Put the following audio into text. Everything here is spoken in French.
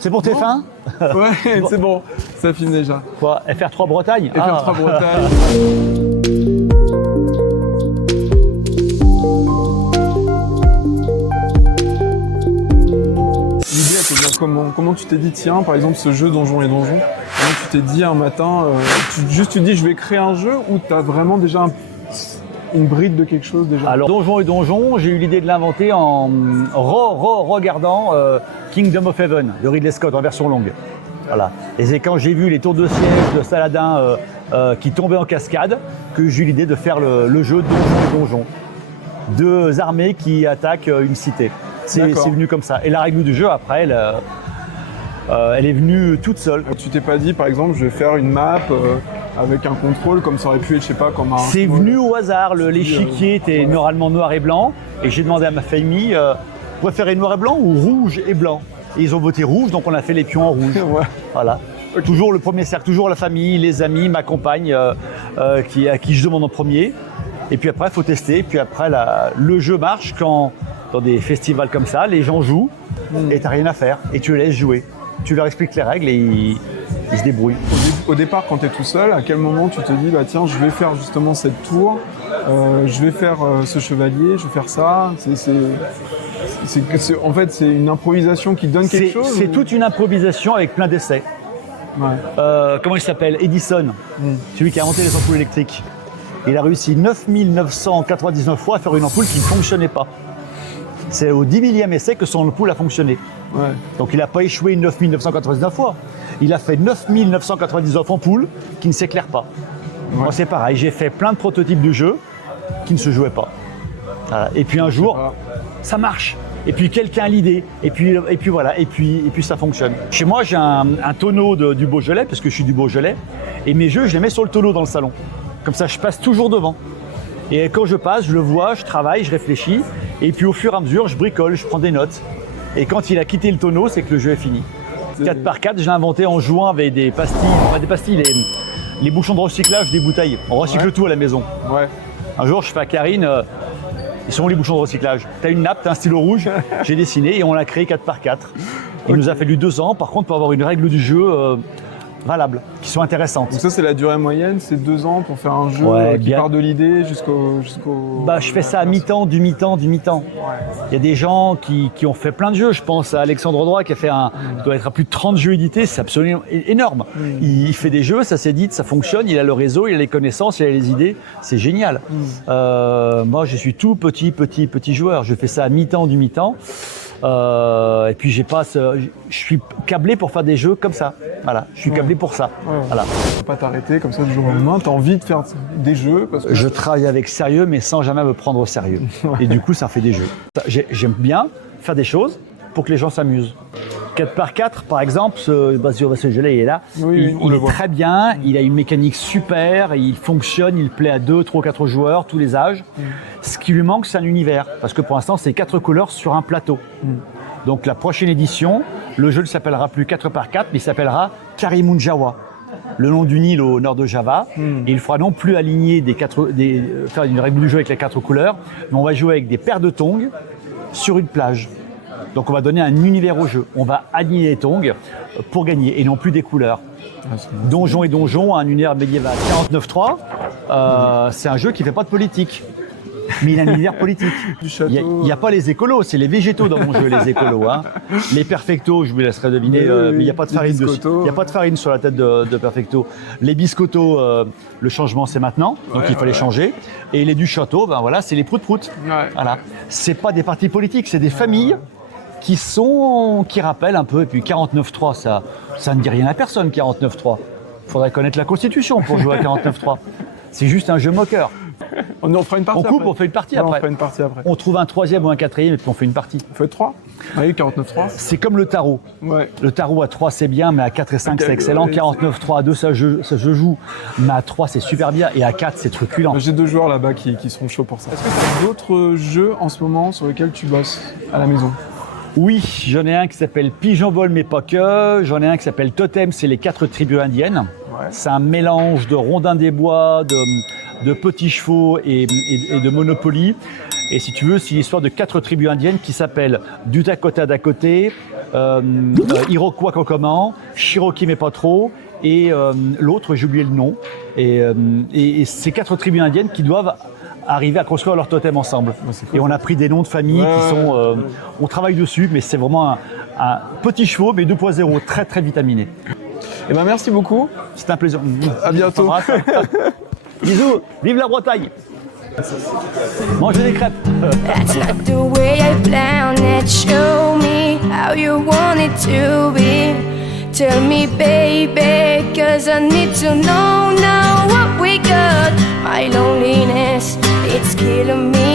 C'est pour tes fins? Ouais, c'est bon, ça filme déjà. Quoi, FR3 Bretagne? FR3 Bretagne. L'idée, elle te vient comment tu t'es dit, tiens, par exemple, ce jeu Donjons et Donjons, comment tu t'es dit un matin, tu te dis, je vais créer un jeu, ou tu as vraiment déjà une bride de quelque chose déjà? Alors, Donjons et Donjons, j'ai eu l'idée de l'inventer en regardant Kingdom of Heaven de Ridley Scott en version longue. Voilà. Et c'est quand j'ai vu les tours de siège de Saladin qui tombaient en cascade que j'ai eu l'idée de faire le jeu Donjons et Donjons. Deux armées qui attaquent une cité. C'est venu comme ça. Et la règle du jeu, après, elle est venue toute seule. Tu t'es pas dit, par exemple, je vais faire une map avec un contrôle, comme ça aurait pu être, je sais pas, comme un... C'est venu au hasard. L'échiquier était normalement noir et blanc. Et j'ai demandé à ma famille, vous préférez noir et blanc ou rouge et blanc? Et ils ont voté rouge, donc on a fait les pions en rouge. Ouais. Voilà. Okay. Toujours le premier cercle, toujours la famille, les amis, ma compagne, à qui je demande en premier. Et puis après, il faut tester. Et puis après, le jeu marche quand, dans des festivals comme ça, les gens jouent et tu n'as rien à faire. Et tu les laisses jouer. Tu leur expliques les règles et ils se débrouillent. Au départ, quand tu es tout seul, à quel moment tu te dis, bah, tiens, je vais faire justement cette tour, je vais faire ce chevalier, je vais faire ça. En fait, c'est une improvisation qui donne quelque chose. C'est toute une improvisation avec plein d'essais. Ouais. Comment il s'appelle? Edison, celui qui a inventé les ampoules électriques. Il a réussi 9999 fois à faire une ampoule qui ne fonctionnait pas. C'est au 10 millième essai que son ampoule a fonctionné. Ouais. Donc il n'a pas échoué 9999 fois. Il a fait 9999 ampoules qui ne s'éclairent pas. Ouais. Moi c'est pareil, j'ai fait plein de prototypes de jeux qui ne se jouaient pas. Voilà. Et puis un jour, ça marche. Et puis quelqu'un a l'idée. Et puis voilà. Et puis ça fonctionne. Chez moi j'ai un tonneau du Beaujolais, parce que je suis du Beaujolais. Et mes jeux, je les mets sur le tonneau dans le salon. Comme ça, je passe toujours devant. Et quand je passe, je le vois, je travaille, je réfléchis. Et puis au fur et à mesure, je bricole, je prends des notes. Et quand il a quitté le tonneau, c'est que le jeu est fini. 4x4, je l'ai inventé en jouant avec des pastilles, les bouchons de recyclage des bouteilles. On recycle tout à la maison. Ouais. Un jour, je fais à Karine, ils sont où les bouchons de recyclage? T'as une nappe, t'as un stylo rouge, j'ai dessiné et on l'a créé 4x4. Il nous a fallu 2 ans, par contre, pour avoir une règle du jeu valables, qui sont intéressantes. Donc ça, c'est la durée moyenne, c'est 2 ans pour faire un jeu qui part de l'idée jusqu'au... Bah, je fais ça à mi-temps, du mi-temps. Ouais. Il y a des gens qui ont fait plein de jeux. Je pense à Alexandre Droit qui a fait il doit être à plus de 30 jeux édités, c'est absolument énorme. Il fait des jeux, ça s'édite, ça fonctionne, il a le réseau, il a les connaissances, il a les idées, c'est génial. Moi, je suis tout petit joueur. Je fais ça à mi-temps, du mi-temps. Et puis je suis câblé pour faire des jeux comme ça. Voilà, je suis câblé pour ça. Ouais. Voilà. Tu peux pas t'arrêter comme ça du jour au lendemain. Tu as envie de faire des jeux parce que... Je travaille avec sérieux, mais sans jamais me prendre au sérieux. Et du coup, ça fait des jeux. J'aime bien faire des choses pour que les gens s'amusent. 4x4, par exemple, ce jeu-là, il est là. Oui, il est très bien, il a une mécanique super, il fonctionne, il plaît à 2, 3, 4 joueurs, tous les âges. Ce qui lui manque, c'est un univers, parce que pour l'instant, c'est 4 couleurs sur un plateau. Donc la prochaine édition, le jeu ne s'appellera plus 4x4, mais il s'appellera Karimun Jawa, le nom d'une île au nord de Java. Et il faudra non plus aligner faire une règle du jeu avec les 4 couleurs, mais on va jouer avec des paires de tongs sur une plage. Donc on va donner un univers au jeu. On va aligner les tongs pour gagner et non plus des couleurs. Donjons et Donjons, un univers médiéval. 49.3, c'est un jeu qui ne fait pas de politique. Mais il a un univers politique. Il n'y a pas les écolos, c'est les végétaux dans mon jeu, les écolos. Hein. Les perfectos, je vous laisserai deviner, mais il n'y a pas de farine dessus. Il n'y a pas de farine sur la tête de perfecto. Les biscottos, le changement c'est maintenant, donc il fallait changer. Et les du château, ben voilà, c'est les prout-prout. Voilà. C'est pas des partis politiques, c'est des familles qui rappellent un peu. Et puis 49.3, ça ne dit rien à personne, 49.3. Il faudrait connaître la Constitution pour jouer à 49.3. C'est juste un jeu moqueur. On fera une partie après. On fait une partie après. On fera une partie après. On trouve un 3e ou un 4e et puis on fait une partie. On fait 3. Oui, 49.3. C'est comme le tarot. Ouais. Le tarot à 3 c'est bien, mais à 4 et 5 c'est excellent. 49.3 à 2 ça je joue, mais à 3 c'est super bien et à 4 c'est truculent. J'ai 2 joueurs là-bas qui seront chauds pour ça. Est-ce que tu as d'autres jeux en ce moment sur lesquels tu bosses à la maison? Oui, j'en ai un qui s'appelle Pigeon Ball mais pas que. J'en ai un qui s'appelle Totem, c'est les 4 tribus indiennes. Ouais. C'est un mélange de rondins des bois, de petits chevaux et de Monopoly. Et si tu veux, c'est l'histoire de 4 tribus indiennes qui s'appellent du Dakota d'à côté, Iroquois Kokoman, Cherokee mais pas trop, et l'autre, j'ai oublié le nom. Et ces 4 tribus indiennes qui doivent arriver à construire leur totem ensemble. C'est cool. Et on a pris des noms de famille qui sont... on travaille dessus, mais c'est vraiment un petit chevaux, mais 2.0, très très vitaminé. Eh ben, merci beaucoup. C'est un plaisir. À bientôt. Bisous, vive la Bretagne. Mangez des crêpes. That's not the way I planned it. Show me how you want it to be. Tell me, baby, 'cause I need to know now what we got. My loneliness, it's killing me.